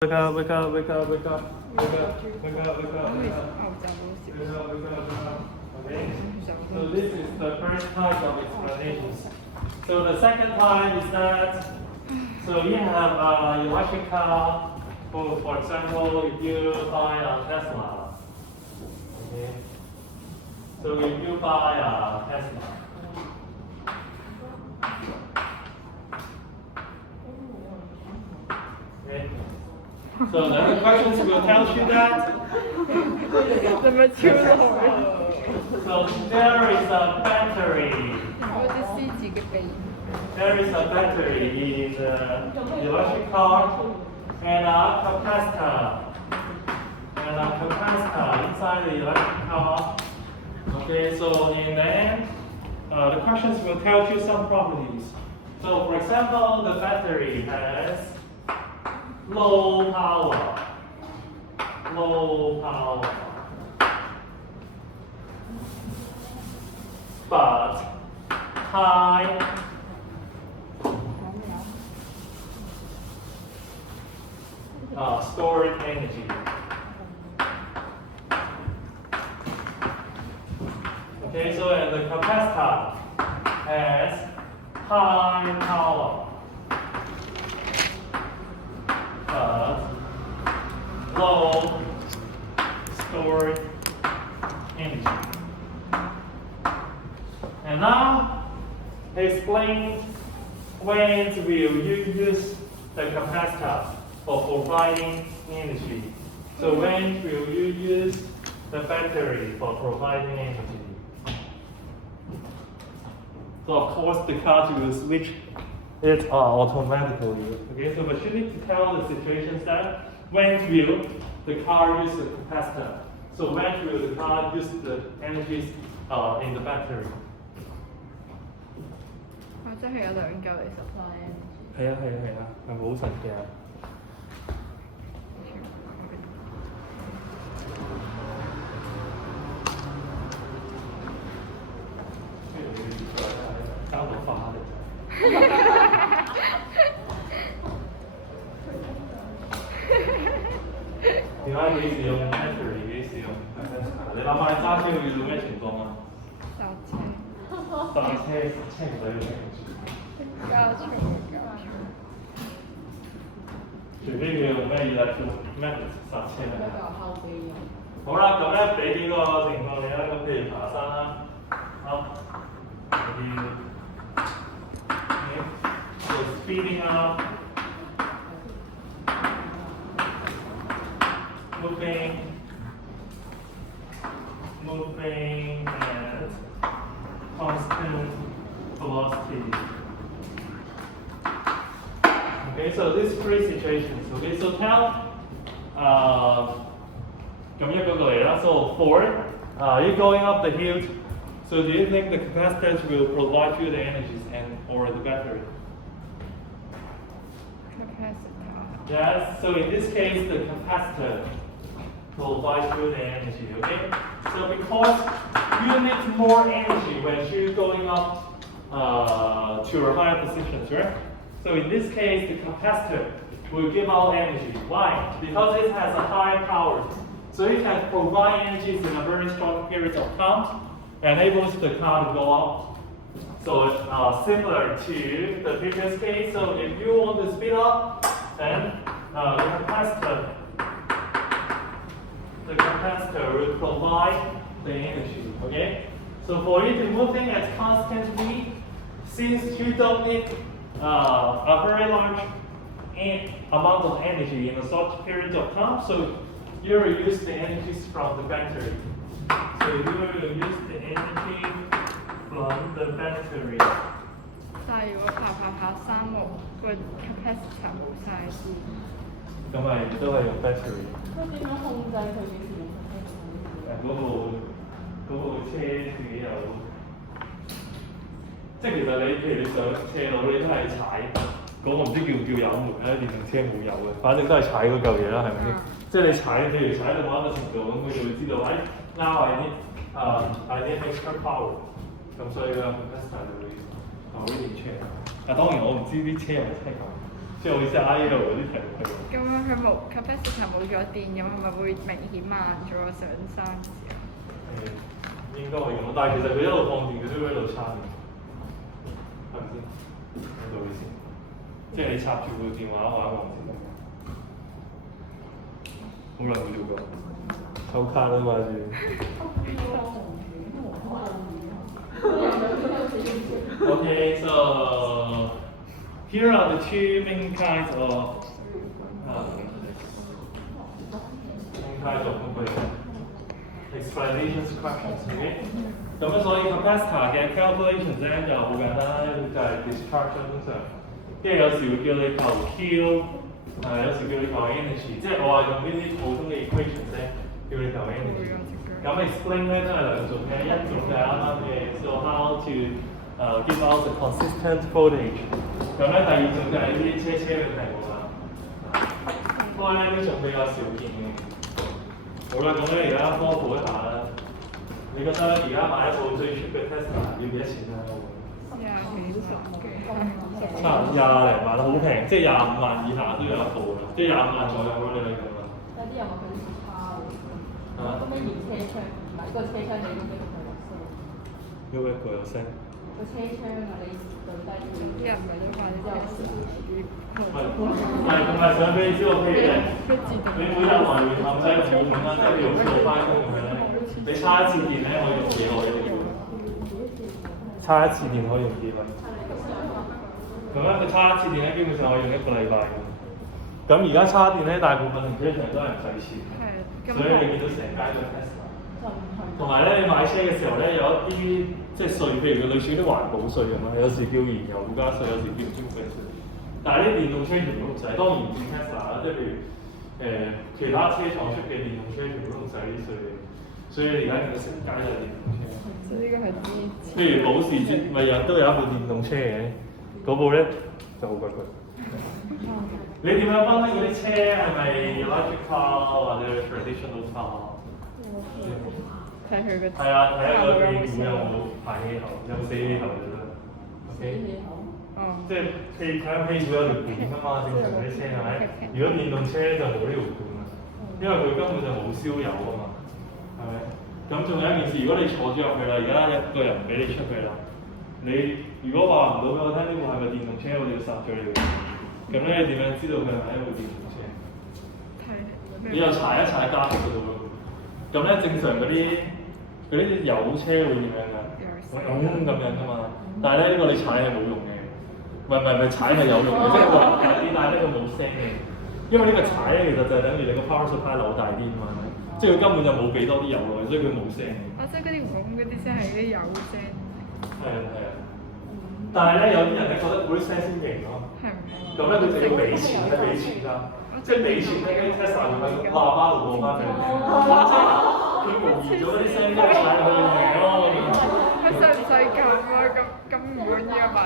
Wake up, wake up, wake up, wake up, wake up, wake up, wake up, wake up. Okay. So this is the first type of explanations. So the second type is that, so you have electric car, for example, if you buy a Tesla. Okay. So if you buy a Tesla. Okay. So the questions will tell you that. The material. So there is a battery. There is a battery in the electric car and a capacitor. And a capacitor inside the electric car. Okay, so in the end, the questions will tell you some properties. So for example, the battery has low power, but high stored energy. Okay, so and the capacitor has high power, but low stored energy. And now, explain when will you use the capacitor for providing energy. So when will you use the battery for providing energy? So of course the car will switch it automatically. Okay, so but you need to tell the situations that when will the car use the capacitor? So when will the car use the energy in the battery? 即係有兩嚿嚟 supply。係啊，係咪好神奇啊？交到花嚟。點解幾時用 battery？ 幾時用 capacitor？ 你諗下你揸車要做咩情況啊？剎車唔使用咩？交錯。除非佢用咩 electromagnet 剎車啊。好啦，咁咧俾幾個情況你啦，咁譬如爬山啦，so speeding up, moving at constant velocity. Okay, so these three situations. Okay, so tell, 咁一個嚟啦。So for you going up the hill, so do you think the capacitors will provide you the energies or the battery? Capacitor. Yes. So in this case, the capacitor provides you the energy. Okay. So because you need more energy when you're going up to a higher positions, right? So in this case, the capacitor will give out energy. Why? Because it has a high power. So it can provide energies in a very short period of time, enables the car to go up. So it's similar to the previous case. So if you want to speed up, then the capacitor will provide the energy. Okay. So for you to moving at constant speed, since you don't need a very large amount of energy in a short period of time, so you will use the energies from the battery. So you will use the energy from the battery. 但係如果爬山個 capacitor 冇晒先。咁咪都係用 battery。佢點樣控制佢幾時用 capacitor？ 嗰部車自己有，即係其實你譬如你上斜路你都係踩嗰個唔知叫唔叫油門咧，電動車冇油嘅，反正都係踩嗰嚿嘢啦，係咪先？即係你踩，譬如踩到某一個程度咁，佢就會知道，now I need extra power， 咁所以個 capacitor 就會好連車。但當然我唔知啲車有冇車咁。即係好似 I.L. 嗰啲題目係。咁樣佢冇 capacitor 冇咗電，咁係咪會明顯慢咗上山嘅時候？應該可以咁，但係其實佢一路放電，佢都會一路插電，係咪先？呢度嘅先，即係你插住部電話玩王者榮耀。好耐冇做過，抽卡啦嘛住。Okay, so here are the two main kinds of explanation questions. Okay. 咁樣所以 capacitor 嘅 calculations 咧就好簡單啦，就係 discharge 通常，跟住有時會叫你求 Q，有時叫你求 energy， 即係我話用呢啲普通嘅 equations 咧，叫你求 energy。咁 explain 咧都係兩種嘅，一種就係啱啱嘅 so how to give out the consistent voltage。咁咧第二種就係呢啲車嘅題目啦。不過咧呢種比較少見嘅。好啦，咁咧而家科普一下啦。你覺得而家買一部最 cheap 嘅 Tesla 要幾多錢啊？廿幾十嘅，差廿零萬好平，即係25萬以下都有一部啦，即係25萬左右咯，你咁啊？有啲人話佢啲差喎，咁咩連車窗，唔係個車窗你都俾佢有聲，喐一個有聲。個車窗啊你對低啲，啲人咪都買啲 Tesla 同埋想俾你知道，譬如咧，你每日還原後製冇用啦，即係譬如好似我翻工咁樣咧，你叉一次電咧可以用幾耐嘅？叉一次電可以用幾耐？咁樣佢叉一次電咧，基本上可以用1個禮拜嘅。咁而家叉電咧，大部分停車場都係唔使錢，所以你見到成街都係 Tesla。同埋咧，你買車嘅時候咧，有一啲即係稅，譬如佢類似啲環保稅咁啦，有時叫燃油附加稅，有時叫消費稅。但係啲電動車全部都唔使，當然唔止 Tesla 啦，即係譬如其他車廠出嘅電動車全部都唔使啲稅嘅，所以而家見到成街都係電動車。呢個係支持。譬如保時捷咪日都有一部電動車嘅，嗰部咧就好貴貴。你點樣分咧？嗰啲車係咪 electric car 或者 traditional car？睇佢個係啊，睇下個屁股有冇排氣喉，有冇死氣喉就得。死氣口。即係睇下屁股有條管㗎嘛，正常嗰啲車係咪？如果電動車就冇呢條管啊，因為佢根本就冇燒油啊嘛，係咪？咁仲有一件事，如果你坐咗入去啦，而家一個人唔俾你出去啦，你如果話唔到俾我聽呢部係咪電動車，我就要殺咗你。咁咧你點樣知道佢係咪一部電動車？你又踩一踩加速嗰度咯。咁咧正常嗰啲油車會點樣㗎？咁樣㗎嘛。但係咧呢個你踩係冇用嘅，唔係踩係有用嘅，即係話但係呢個冇聲嘅，因為呢個踩咧其實就係等於你個 power supply 扭大啲嘛，即係佢根本就冇俾多啲油落去，所以佢冇聲嘅。即係嗰啲嗡嗰啲聲係啲油聲。係啊。但係咧有啲人咧覺得嗰啲聲先型咯。係咪？咁咧佢就要俾錢㗎，即係俾錢咧，跟住 Tesla 會喺個喇叭度播翻俾你聽，即係佢模擬咗嗰啲聲，跟住踩落去咪咯。佢使唔使咁啊？咁唔滿意啊買？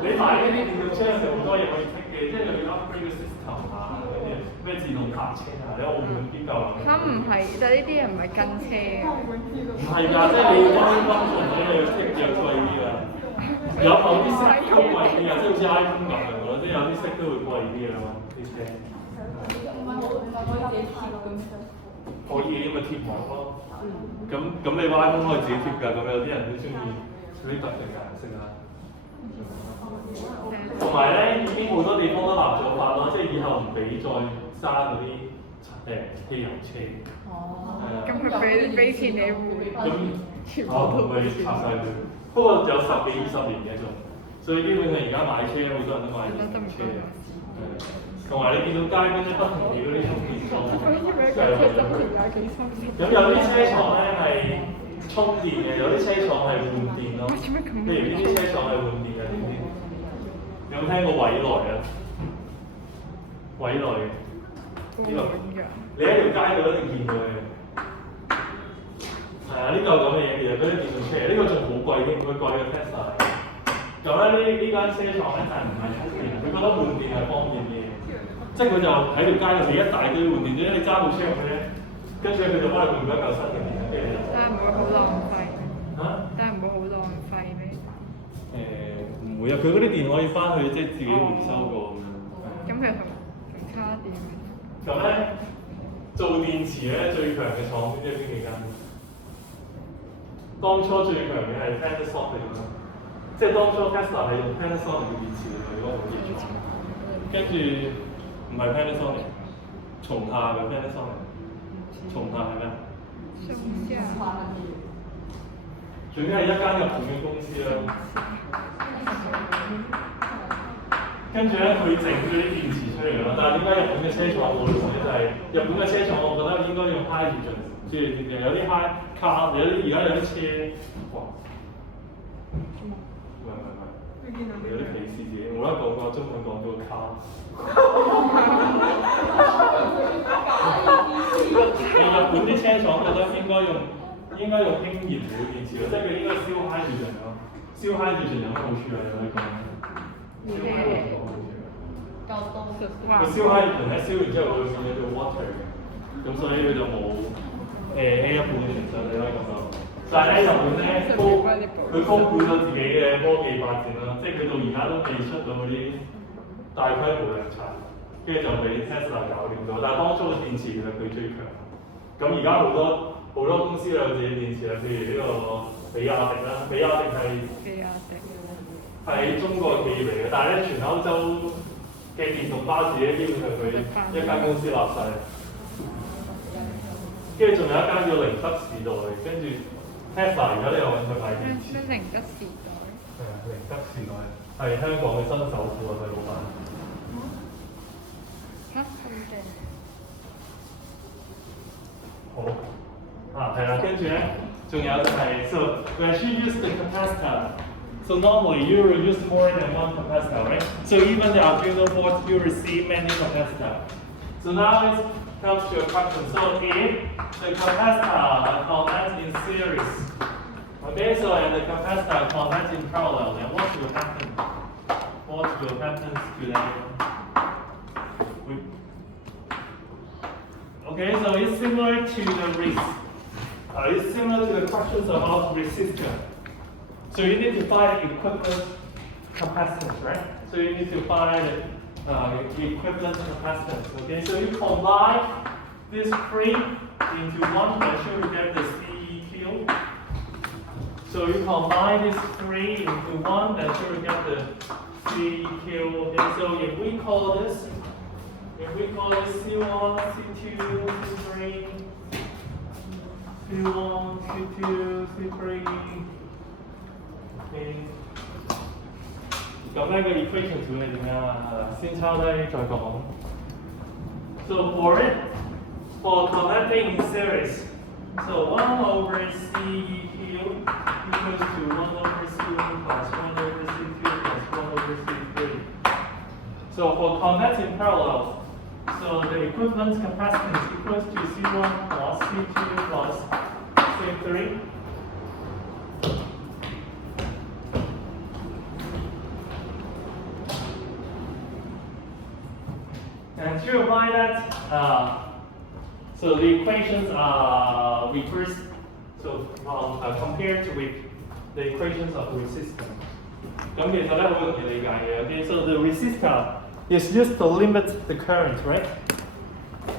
你買呢啲電動車有好多嘢可以剔嘅，即係你要 upgrade 個 system 啊，嗰啲咩自動泊車啊，你喺澳門邊夠啦？嚇唔係，但係呢啲人唔係跟車嘅。唔係㗎，即係你要幫幫襯你要剔嘅貴啲㗎。有某啲色都貴啲啊，即係好似 iPhone 咁樣咯，即係有啲色都會貴啲㗎嘛啲車。可以咁咪貼膜咯。咁你話 iPhone 可以自己貼㗎，咁有啲人都中意嗰啲特定嘅顏色啊。同埋咧，已經好多地方都立咗法咯，即係以後唔俾再揸嗰啲汽油車。咁佢俾錢你換。咁唔係拆晒佢，不過有10幾20年嘅仲，所以基本上而家買車好多人都買電動車嘅。同埋你見到街邊咧不停地嗰啲充電樁，咁有啲車廠咧係充電嘅，有啲車廠係換電咯。譬如呢啲車廠係換電嘅，點知？有冇聽過蔚來啊？蔚來嘅呢個，你喺條街度一定見到嘅。係啊，呢個咁嘅嘢，其實嗰啲電動車，呢個仲好貴添，佢貴過 Tesla。咁咧呢間車廠咧係唔係充電？佢覺得換電係方便啲。即係佢就喺條街度俾一大堆換電，你揸部車入去咧，跟住佢就幫你換咗一嚿新嘅電，跟住就。但係唔會好浪費。嚇？但係唔會好浪費咩？唔會啊！佢嗰啲電可以翻去即係自己回收過咁樣。係啊。佢同卡電咁咧做電池咧最強嘅廠知唔知邊幾間？當初最強嘅係 Panasonic 嚟㗎，即係當初 Tesla 係用 Panasonic 嘅電池嚟做嗰個電池，跟住唔係 Panasonic， 松下嘅 Panasonic， 松下係咩？松下總之係一間日本嘅公司啦。跟住咧，佢整咗啲電池出嚟啦。但係點解日本嘅車廠冇用咧？就係、日本嘅車廠，我覺得應該用 hydrogen， 即係有啲 high car， 有啲而家有啲車，哇！唔係，有啲鄙視自己，冇得講過中文講到 car。日本啲車廠覺得應該用氫燃料電池咯，即係佢應該燒 hydrogen 咯。燒 hydrogen 有乜好處啊？有得講？佢燒 hydrogen 咧，燒完之後會變咗做 water 嘅，咁所以佢就冇A1嘅選擇，你可以咁講。但係咧，日本咧佢高估咗自己嘅科技發展啦，即係佢到而家都未出到嗰啲大規模量產，跟住就俾 Tesla 搞掂咗。但係當初嘅電池其實佢最強。咁而家好多公司都有自己電池啦，譬如呢個比亞迪啦，比亞迪係中國企業嚟嘅，但係咧全歐洲嘅電動巴士咧，基本上佢一間公司立晒。跟住仲有一間叫寧德時代，跟住 Tesla 而家都有揾佢買電池。咩寧德時代？係啊，寧德時代係香港嘅新首富啊，佢老闆。嚇咁正！好啊，係啦，跟住咧，仲有就係 so when she used the capacitor, so normally you will use more than one capacitor, right? So even the Arduino board you receive many capacitor. So now it comes to a question. So if the capacitor connects in series, okay, so and the capacitor connects in parallel, then what will happen? What will happen to them? Okay, so it's similar to the it's similar to the questions about resistance. So you need to find equivalent capacitance, right? So you need to find equivalent capacitance. Okay, so you combine this three into one, then you will get the CEQ. So you combine these three into one, then you will get the CEQ. Okay, so if we call this C1, C2, C3, C1, C2, C3. Okay. 咁呢個 equation 會係點樣啊？先抄低再講。So for connecting in series, so 1 over CEQ equals to 1 over C1 plus 1 over C2 plus 1 over C3. So for connecting parallel, so the equivalent capacitance equals to C1 plus C2 plus C3. And to apply that, so the equations are reversed, so compared with the equations of resistance. 咁其實咧好容易理解嘅 ，okay? So the resistor is used to limit the current, right?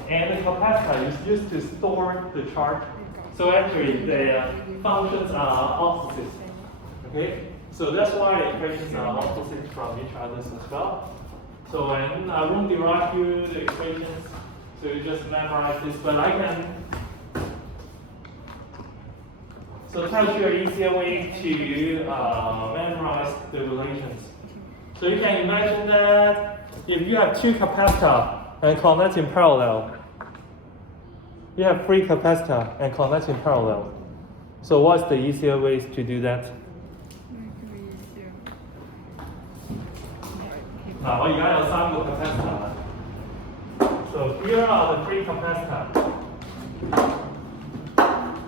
And the capacitor is used to store the charge. So actually, the functions are opposites. Okay? So that's why the equations are opposite from each other as well. So when I won't derive you the equations, so you just memorize this, but I can. So try to show an easier way to memorize the relations. So you can imagine that if you have two capacitors and connect in parallel, you have three capacitors and connect in parallel. So what's the easier ways to do that? 嗱，我而家有3個 capacitor。So here are the 3 capacitors。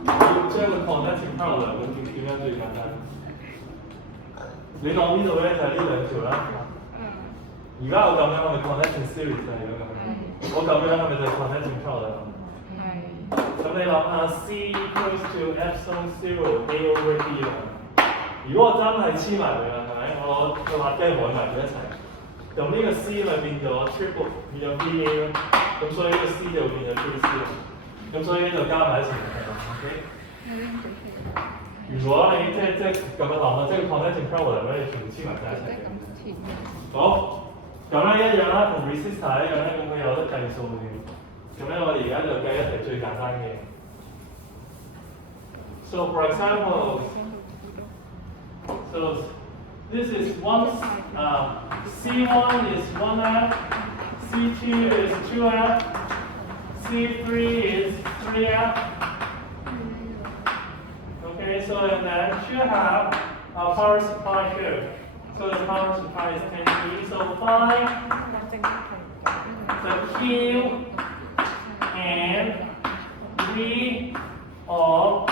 要將佢 connect in parallel，咁點樣最簡單？你當呢度咧就係呢2條啦。而家我咁樣，我咪 connect in series 就係咁樣。我咁樣係咪就係 connect in parallel？係。咁你諗下 C equals to epsilon 0 A over D 啦。如果我真係黐埋佢啦，係咪？我個畫雞海埋佢一齊。咁咁呢個 C 咪變咗 triple 變咗 3A 咯，咁所以呢個 C 就變咗 3C 啦，咁所以呢就加埋一齊係啦 ，OK。如果你即係咁樣諗啦，即係 connecting parallel 咧，你全部黐埋晒一齊嘅。好，咁咧一樣啦，同 resistor 一樣咧，咁佢有得計數嘅。咁咧我哋而家就計一題最簡單嘅。So for example, so this is C1 is 1F, C2 is 2F, C3 is 3F. Okay, so and then should have a power supply here. So the power supply is 10 So find the Q and V of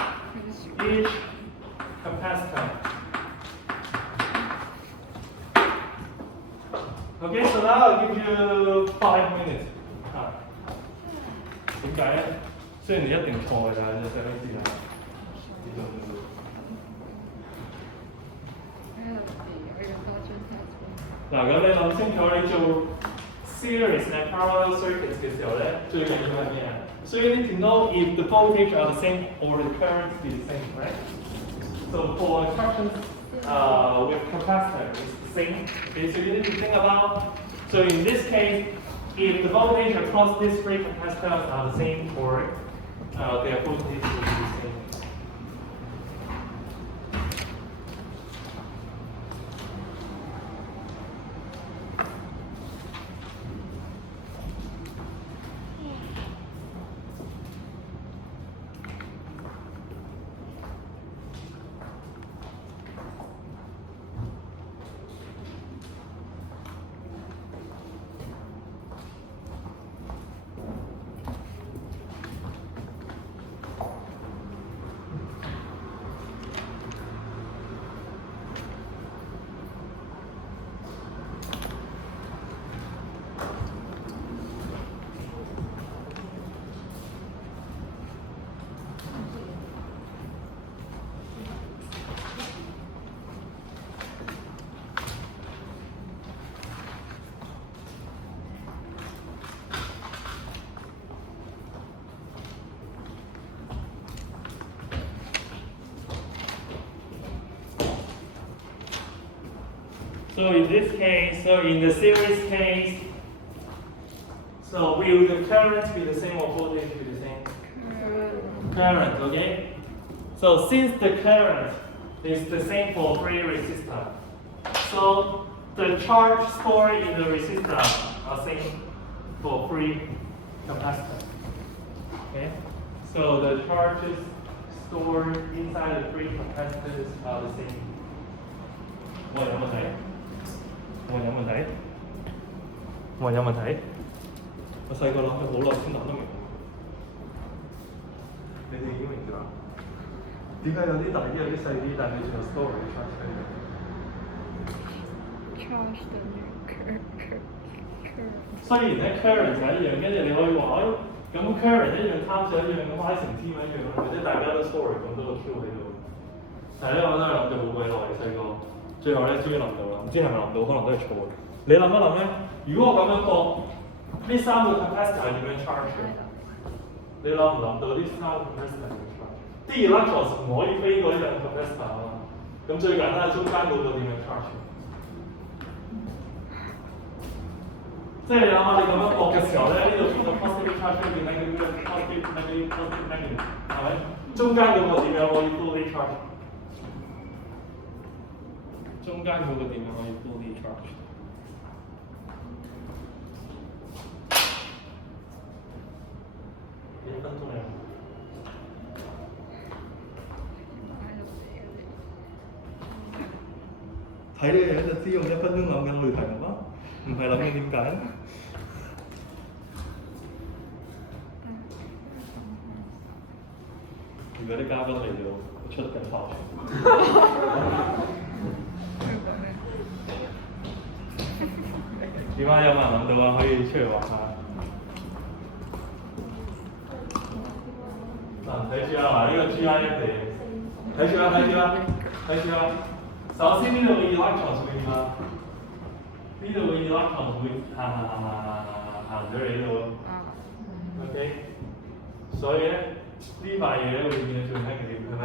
each capacitor. Okay, so now I'll give you 5 minutes. 點解咧？雖然你一定錯嘅，但係你想知下。嗱，咁你諗清楚你做 series 咧 parallel circuits 嘅時候咧，最緊要係咩啊？So you need to know if the voltage are the same or the current be the same, right? So for instructions with capacitor, it's the same. Okay, so you need to think about. So in this case, if the voltage across these three capacitors are the same, or their voltage will be the same. So in this case, so in the series case, so will the current be the same or voltage be the same? Current, okay? So since the current is the same for three resistors, so the charge stored in the resistor are same for three capacitors. Okay? So the charges stored inside the three capacitors are the same. 冇人有問題？冇人有問題？冇人有問題？我細個諗咗好耐先諗得明。你哋已經明咗？點解有啲大啲有啲細啲，但係你仲有 storage charge 喺度 ？Charge 等於 current。雖然咧 current 就一樣，跟住你可以話，咁 current 一樣貪就一樣，咁 I 乘 T 咪一樣咯，或者大家都 storage 咁多個 Q 喺度。但係咧，我真係諗咗好鬼耐，細個。最後咧，終於諗到啦，唔知係咪諗到，可能都係錯嘅。你諗一諗咧，如果我咁樣講，呢三個 capacitor 係點樣 charge 嘅？你諗唔諗到呢三個 capacitor 點樣 charge？啲 electrons 唔可以飛過呢兩個 capacitor 啊嘛。咁最簡單，中間嗰個點樣 charge？ 即係你諗下，你咁樣駁嘅時候咧，呢度變咗 positive charge 變 negative， 係咪？中間嗰個點樣可以 fully charge？中間嗰個點樣可以 fully charge？ 幾分鐘呀？睇你樣就知用1分鐘諗緊類題目啦，唔係諗緊點解。如果啲嘉賓嚟到，我出緊化妝。點解有冇人諗到啊？可以出嚟畫下。嗱，睇住啊！嗱，呢個 G1 一嚟，睇住啊！睇住啊！睇住啊！首先呢度嘅 electron 係點啊？呢呢度嘅 electron 會行咗嚟呢度啊， ，OK，所以咧呢塊嘢咧會變咗最 negative，係咪？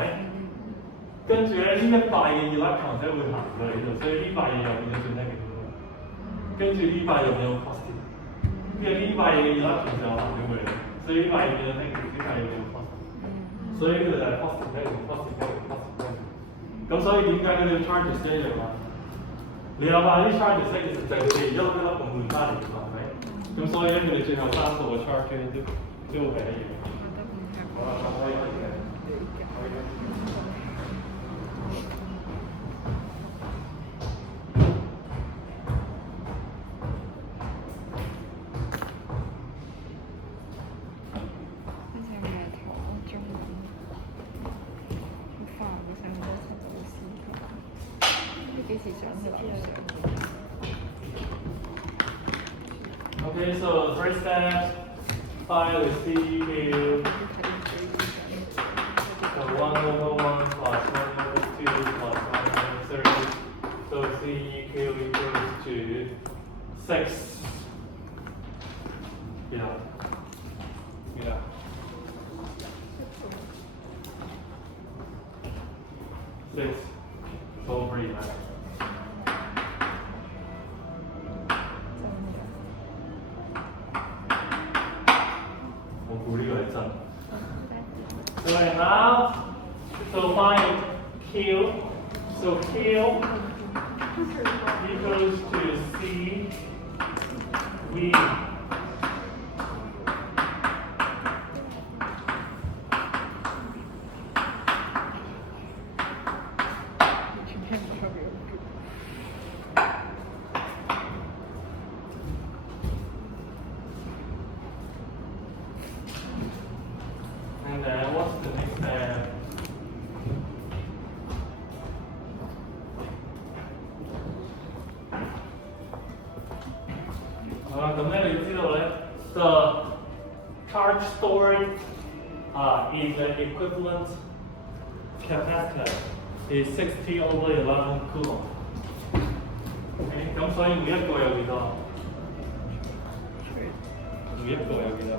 跟住咧呢一塊嘅 electron 咧會行咗嚟呢度，所以呢塊嘢又變咗最 negative。跟住呢塊又變咗 positive，因為呢塊嘢嘅 electron 就行咗過嚟，所以呢塊嘢變咗 negative，呢塊嘢變咗 positive。所以呢度就係 positive negative。咁所以點解嗰啲 charges 一樣啊？你諗下啲 charges 咧，其實就係佢哋一粒一粒咁換翻嚟㗎嘛，係咪？咁所以咧，佢哋最後3個嘅 charge 咧都會係一樣。覺得唔係好啦，咁可以開始嘅。呢隻咩圖？中文好煩，我想多陳老師咁。你幾時上去樓上？ Okay, so the first step, find the CQ. So 1/1 plus 1/2 plus 1/30. So CQ equals to 6. Yeah. Yeah. Six. So 3, right? 我估呢個係真。So now, so find Q. So Q equals to C V. And then what's the next step? The charge stored in the equivalent capacitor is 60/11 coulomb. Okay, 咁所以每一個有幾多？每一個有幾多？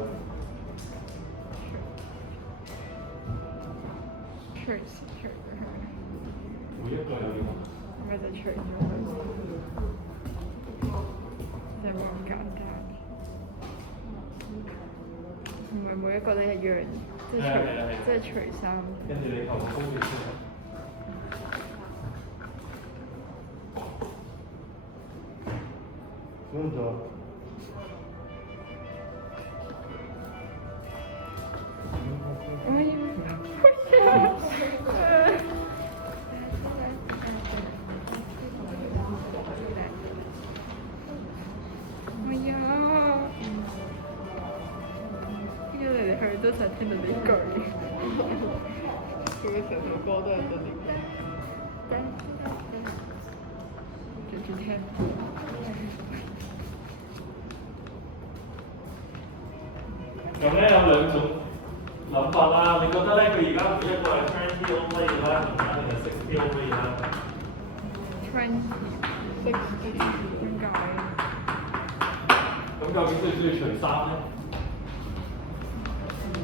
除每一個有幾多？咪就除咗佢，就冇咁簡單。唔係每一個都一樣，即係除，即係除衫。跟住你求個公式先。咁就。都想聽到呢句，佢嘅成首歌都係得呢句。繼續聽。咁咧有兩種諗法啦，你覺得咧佢而家每一個係 20/11 定係60/11？ 20/60點解？咁究竟需唔需要除3咧？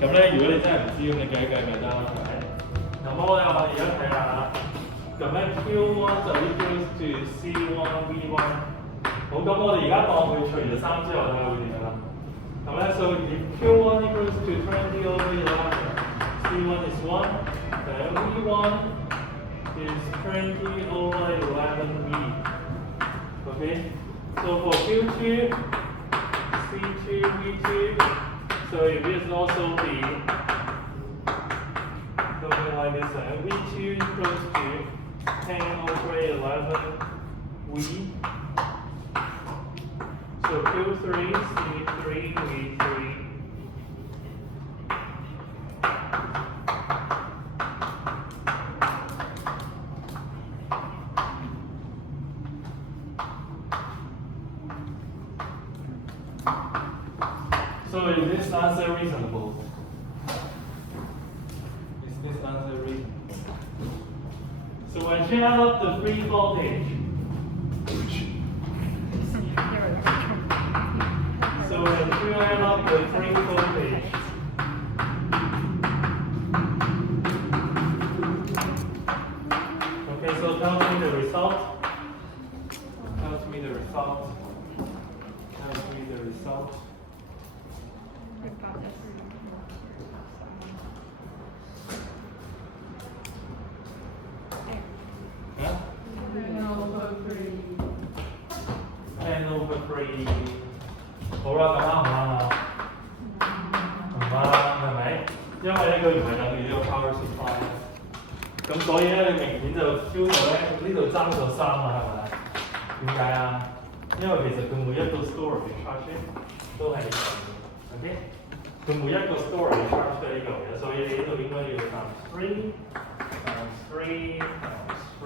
咁咧，如果你真係唔知，咁你計一計咪得啦，係咪？咁我哋而家睇下，咁咧 Q1 就 equals to C1 V1。好，咁我哋而家當佢除咗3之後睇下會點樣啦。咁咧，so if Q1 equals to 20/11, C1 is 1, then V1 is 20/11 V. Okay, so for Q2, C2 V2. So it will also be something like this. V2 equals to 10/11 V. So Q3, C3, V3. So is this answer reasonable? Is this answer reasonable? So when you add up the free voltage, the free voltage. Okay, so tell me the result. Tell me the result. Tell me the result. ฮะ 10 over 3好啦，咁啱唔啱啊？唔啱係咪？因為咧佢唔係等於呢個 power supply，咁所以咧你明顯就 feel 到咧呢度爭咗3啊，係咪？點解啊？因為其實佢每一個 storage charge 都係呢嚿嘢 ，OK？ 佢每一個 storage charge 都係呢嚿嘢，所以你呢度應該要 times 3 times 3 times 3。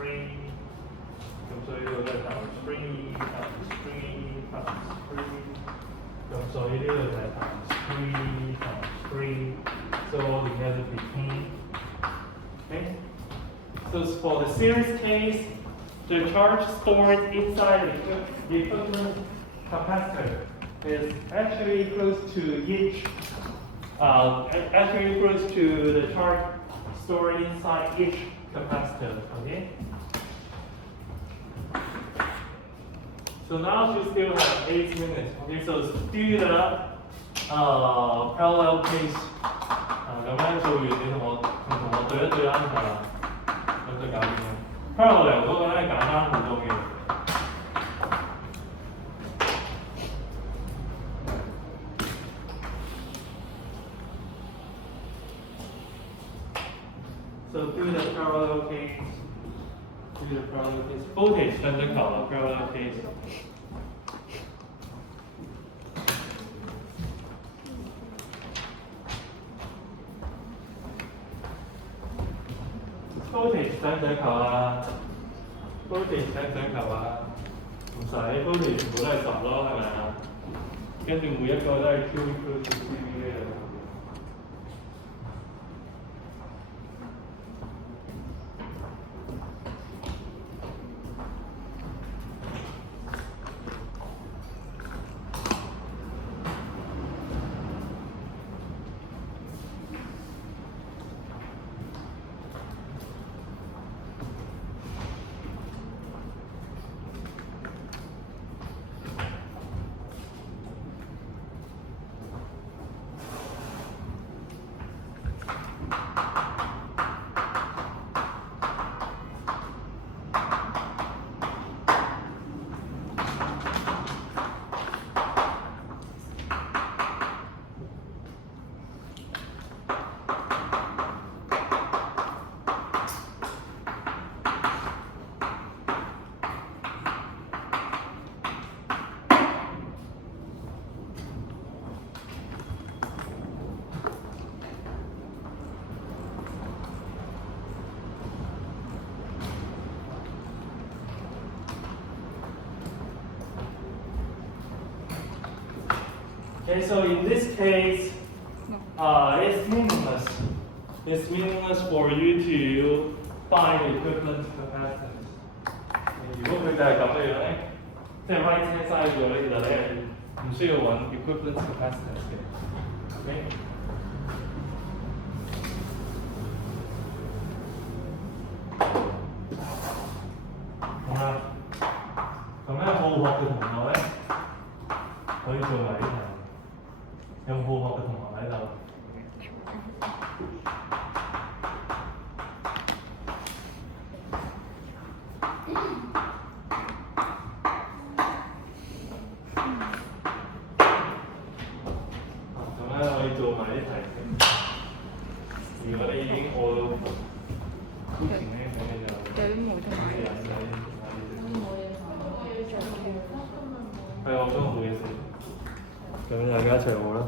咁所以呢度咧 times 3 times 3 times 3，咁所以呢度就係 times 3 times 3，so all together became okay. So for the series case, the charge stored inside the equivalent capacitor is actually close to the charge stored inside each capacitor. Okay. So now you still have 8 minutes. Okay, so do the parallel case. 咁樣做完，你同我對一對 answer 啦，咁就搞掂啦。Parallel 嗰個咧簡單好多嘅。So do the parallel case. Do the parallel case. Voltage 等陣求啦 parallel case。voltage 使唔使求啊 ？voltage 使唔使求啊？唔使 voltage 全部都係10咯，係咪啊？跟住每一個都係 Q equal to CV 嘅。Okay, so in this case, it's meaningless. It's meaningless for you to find equivalent capacitance. 如果佢就係咁嘅樣咧，即係 right hand side 嘅咧，其實咧唔需要揾 equivalent capacitance 嘅。OK。好啦，咁咧好學嘅同學咧，可以做埋呢題。有冇好學嘅同學喺度？咁咧可以做埋啲題先。如果你已經我之前咧咁嘅就對冇同埋係我都冇嘢食。咁大家一齊學啦。